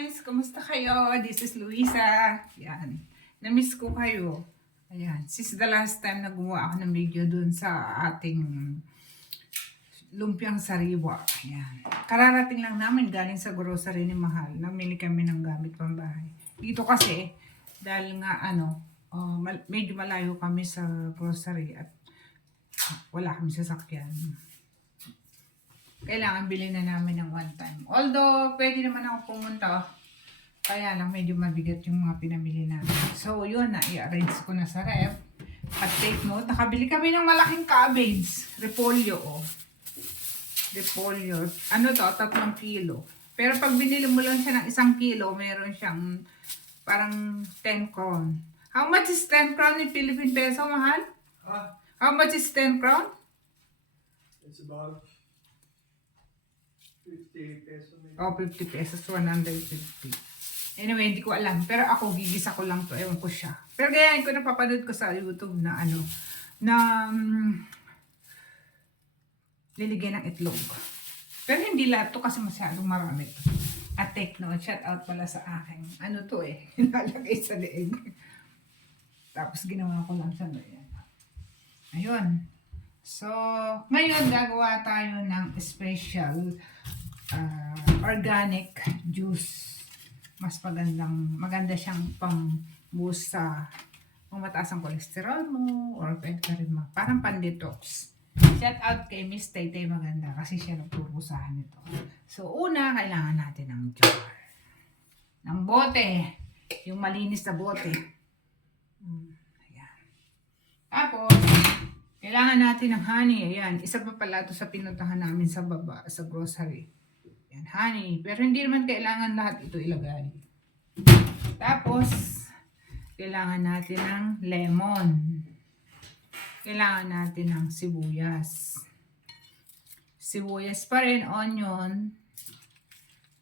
guys! Kumusta kayo? This is Luisa. Yan. Namiss ko kayo. Ayan. Since the last time na gumawa ako ng video dun sa ating lumpiang sariwa. Ayan. Kararating lang namin galing sa grocery ni Mahal. Namili kami ng gamit pambahay. Dito kasi, dahil nga medyo malayo kami sa grocery at wala kami sasakyan. Kailangan bilhin na namin ng one time. Although, pwede naman ako pumunta. Kaya lang, medyo mabigat yung mga pinamili namin. So, yun na. I-arrange ko na sa ref. At take note, nakabili kami ng malaking cabbage. Repolyo, oh. Repolyo. Ano to? 3 kilo. Pero pag binili mo lang siya ng 1 kilo, meron siyang parang 10 crown. How much is 10 crown in Philippine peso, Mahal? Huh? How much is 10 crown? It's about 50 pesos maybe. Oh, 50 pesos, 150. Anyway, hindi ko alam. Pero ako, gigisa ko lang to. Ewan ko siya. Pero gayahin ko, napapanood ko sa YouTube na liligyan ng itlog. Pero hindi lahat to kasi masyadong marami. At take note, shout out pala sa akin. Ano to nalagay sa leeg. Tapos ginawa ko lang sa leeg. Ayun. So, ngayon gagawa tayo ng special organic juice. Mas maganda siyang pang-boost sa kung mataas ang cholesterol mo or pwede ka rin parang pan-detox. Shout out kay Miss Taytay Maganda kasi siya nagpupusahan nito. So, una, kailangan natin ng jar. Ng bote. Yung malinis na bote. Ayan. Tapos, kailangan natin ng honey. Ayan. Isa pa pala ito sa pinuntahan namin sa baba, sa grocery. Ayan, honey. Pero hindi naman kailangan lahat ito ilagay. Tapos, kailangan natin ng lemon. Kailangan natin ng sibuyas. Sibuyas pa rin, onion.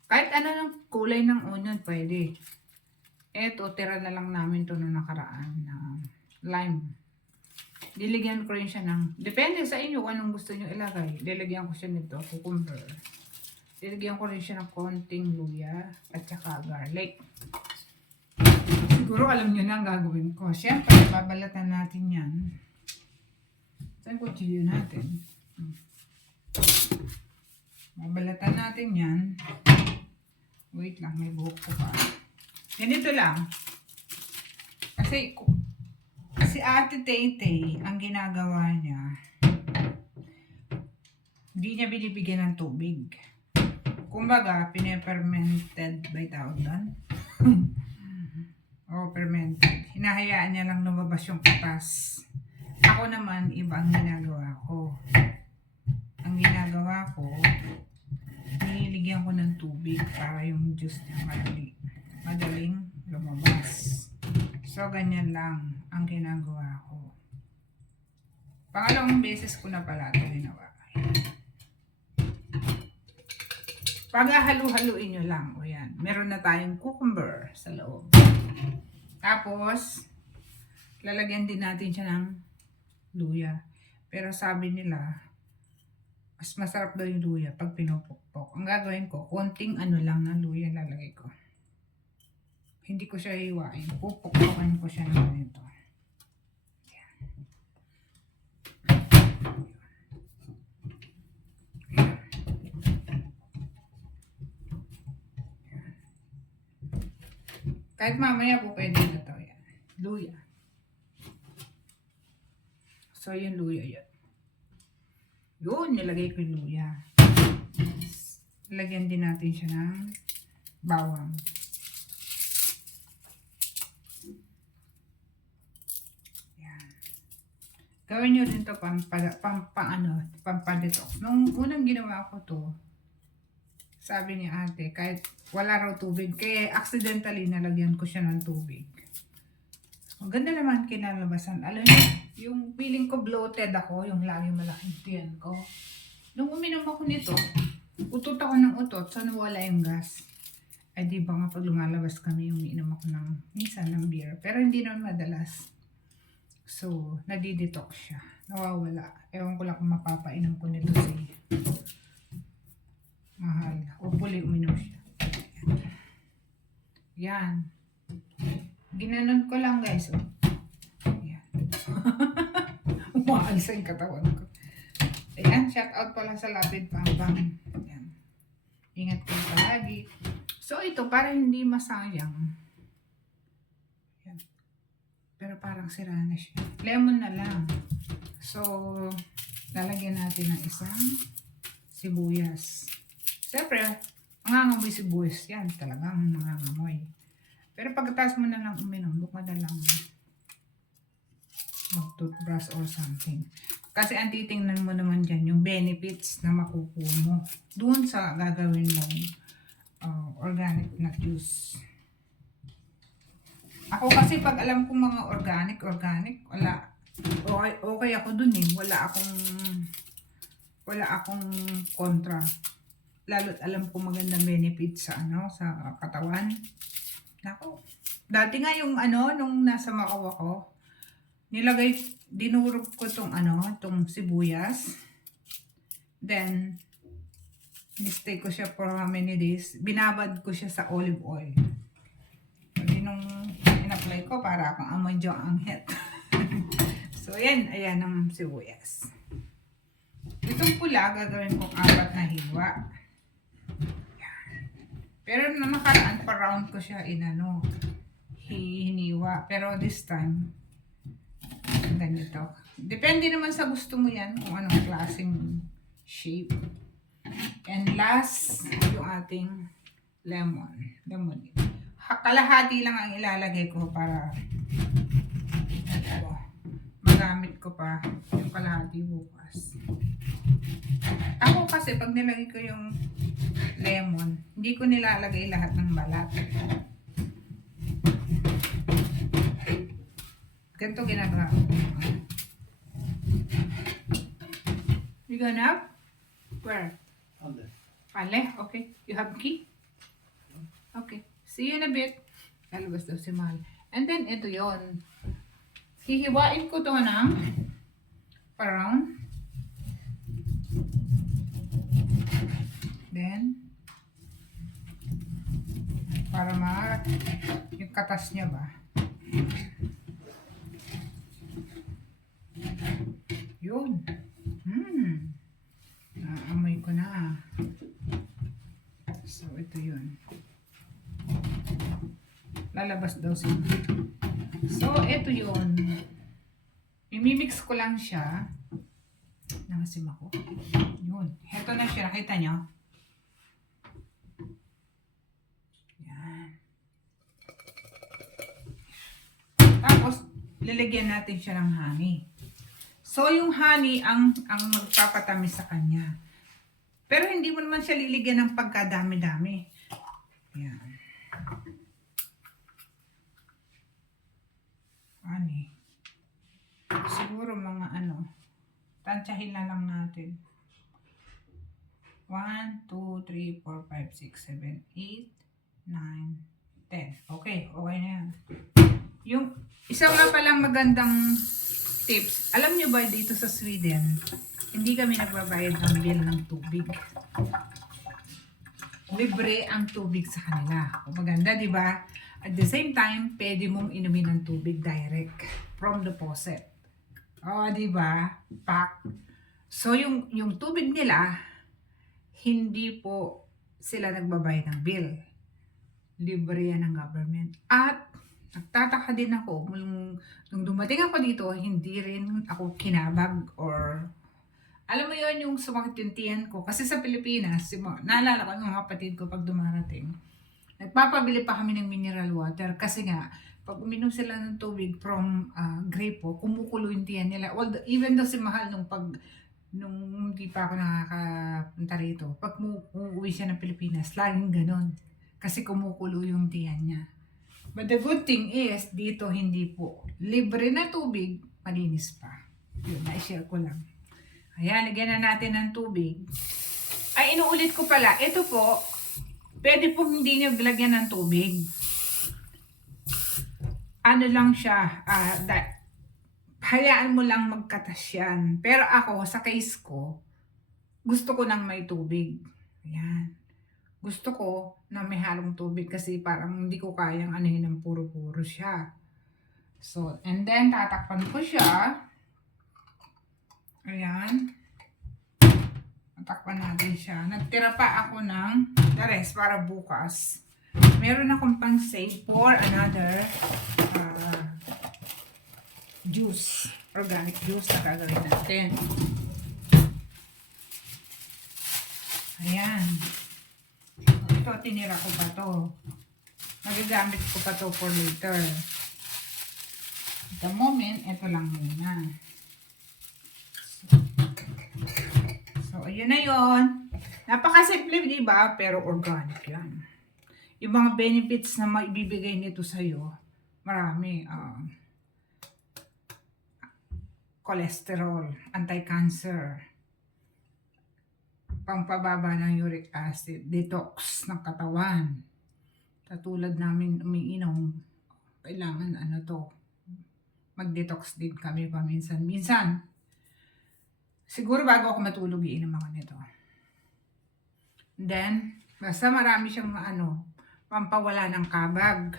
Kahit ano ng kulay ng onion, pwede. Eto, tira na lang namin ito na nakaraan na lime. Diligyan ko rin siya ng, depende sa inyo kung anong gusto nyo ilagay. Diligyan ko siya nito, cucumber. Diligyan ko rin siya ng konting luya at saka garlic. Siguro alam nyo na ang gagawin ko. Siyempre, babalatan natin yan. Saan kutsilyo natin? Babalatan natin yan. Wait lang, may buhok ko pa. Ganito lang. Kasi Ate Taytay, ang ginagawa niya, hindi niya binibigyan ng tubig. Kumbaga, pine-fermented by tawag doon. O fermented. Hinahayaan niya lang lumabas yung katas. Ako naman, iba ang ginagawa ko. Ang ginagawa ko, niligyan ko ng tubig para yung juice niya madaling lumabas. So, ganyan lang ang ginagawa ko. Pangalawang beses ko na pala ito ginawa. Pag-halu-haluin nyo lang. O yan. Meron na tayong cucumber sa loob. Tapos, lalagyan din natin siya ng luya. Pero sabi nila, mas masarap daw yung luya pag pinupukpok. Ang gagawin ko, konting lang ng luya lalagay ko. Hindi ko siya hiwain. Pupukpukan ko siya ng ganito. Ayan. Kahit mamaya po pwede na ito. Yan. Luya. So, yung luya yan. Yun, nilagay ko yung luya. Lagyan din natin siya ng bawang. Yan. Gawin nyo rin ito pampadetox. Nung unang ginawa ko to, sabi ni ate, kahit wala raw tubig, kaya accidentally nalagyan ko siya ng tubig. Ang ganda naman kinalabasan. Alam niyo, yung feeling ko bloated ako, yung laging malaking tiyan ko. Nung uminom ako nito, utot ako ng utot, so nawala yung gas. Ay di ba nga pag lumalabas kami, umiinom ako ng minsan ng beer. Pero hindi naman madalas. So, nadidetox siya. Nawawala. Ewan ko lang kung mapapainom ko nito si Mahal. Hopefully uminom siya. Yan. Ginanon ko lang guys. Oh. Yan. Umaalis ang katawan ko. Ayan, shout out pala sa Lapid Pampang. Ayan. Ingat kayo palagi. So ito, para hindi masayang. Ayan. Pero parang sira na siya. Lemon na lang. So, lalagyan natin ng isang sibuyas. Siyempre, mangangamoy sibuyas yan. Talagang mangangamoy. Pero pagkatapos mo na lang uminom, buka na lang mag-toothbrush or something. Kasi ang titingnan mo naman dyan, yung benefits na makukuha mo doon sa gagawin mong organic na juice. Ako kasi pag alam kong mga organic, wala. Okay ako dun eh. Wala akong kontra. Lalo't alam ko magandang benefits sa sa katawan. Nako. Dati nga yung nung nasa Macau ako, dinurog ko tong sibuyas. Then, nistay ko siya for how many days. Binabad ko siya sa olive oil. Pwede nung in-apply ko para akong amoy ang het. So, ayan ang sibuyas. Itong pula, gagawin kong 4 na hiwa. Yan. Pero na nakaraan, pa-round ko siya hiniwa. Pero this time, ganito. Depende naman sa gusto mo yan, kung anong klaseng shape. And last, yung ating lemon. Kalahati lang ang ilalagay ko para magamit ko pa yung kalahati bukas. Ako kasi pag nilagay ko yung lemon, hindi ko nilalagay lahat ng balat. Ganito ginagawa ko. You gonna? Where? On there. Pale? Okay. You have key? Okay. See you in a bit. Lalabas daw si Mahal. And then, ito yon. Hihiwain ko to ng pa-round. Then, para yung katas niya ba? Yun. Naamoy ko na. So, ito yun. Lalabas daw siya. So, ito yun. Imimix ko lang siya. Nangasim ako. Yun. Ito na siya. Nakita nyo? Yan. Tapos, lalagyan natin siya ng honey. So, yung honey ang magpapatamis sa kanya. Pero hindi mo naman siya liligyan ng pagkadami-dami. Yan. Honey. Siguro mga tansyahin na lang natin. 1, 2, 3, 4, 5, 6, 7, 8, 9, 10. Okay na yan. Yung isa nga palang magandang tips. Alam nyo ba dito sa Sweden, hindi kami nagbabayad ng bill ng tubig. Libre ang tubig sa kanila. O maganda, di ba? At the same time, pwede mong inumin ng tubig direct from the faucet. O, di ba? Pack. So, yung tubig nila, hindi po sila nagbabayad ng bill. Libre yan ng government. At nagtataka din ako, nung dumating ako dito, hindi rin ako kinabag or alam mo yon yung sumakit yung tiyan ko. Kasi sa Pilipinas, naalala ko yung mga kapatid ko pag dumarating, nagpapabili pa kami ng mineral water kasi nga, pag uminom sila ng tubig from grapo, kumukulo yung tiyan nila. Even though si Mahal nung hindi pa ako nakakapunta rito, pag uuwi siya ng Pilipinas, laging ganon. Kasi kumukulo yung tiyan niya. But the good thing is, dito hindi po. Libre na tubig, malinis pa. Yun, na-share ko lang. Ayan, lagyan na natin ng tubig. Ay, inuulit ko pala. Ito po, pwede po hindi nyo lagyan ng tubig. Ano lang siya, hayaan mo lang magkatas yan. Pero ako, sa case ko, gusto ko nang may tubig. Ayan. gusto ko na may halong tubig kasi parang hindi ko kayang anuhin ng puro-puro siya. So, and then tatakpan ko siya. Ayan. Tatakpan natin siya. Nagtira pa ako ng the rest para bukas. Meron akong pang-save for another juice. Organic juice na gagawin natin. Ayan. Ito, tinira ko pa to. Magagamit ko pa to for later. At the moment, ito lang muna. So, ayun na yun. Napakasimple, di ba? Pero organic yan. Yung mga benefits na maibibigay nito sa'yo, marami. Cholesterol, anti-cancer, pampababa ng uric acid, detox ng katawan. Katulad namin umiinom, kailangan mag-detox din kami paminsan-minsan. Siguro bago ako matulog, iinom ako nito. Then, basta marami siyang pampawala ng kabag.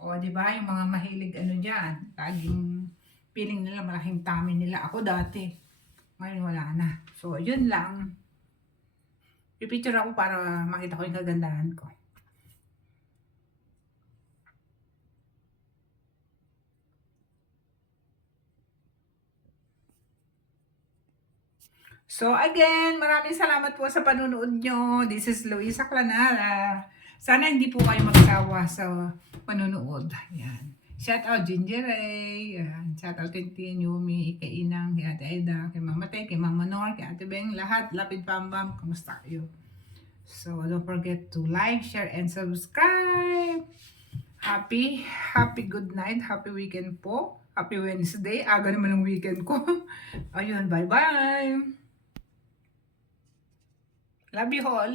O, di ba, yung mga mahilig dyan, laging feeling nila malaking tummy nila. Ako dati, ngayon wala na. So, yun lang. Pipicture ako para makita ko yung kagandahan ko. So again, maraming salamat po sa panunood nyo. This is Luisa Clanara. Sana hindi po kayo magsawa sa panunood. Yan. Shout out Ginger Ray. Yan. Shout out kay Yumi, kay Inang, kay Ate Aida, kay Mama Tay, kay Mama Nor, kay Ate Beng. Lahat, lapid pambam. Kamusta kayo? So don't forget to like, share, and subscribe. Happy good night. Happy weekend po. Happy Wednesday. Aga naman ang weekend ko. Ayun, bye-bye. Love you all.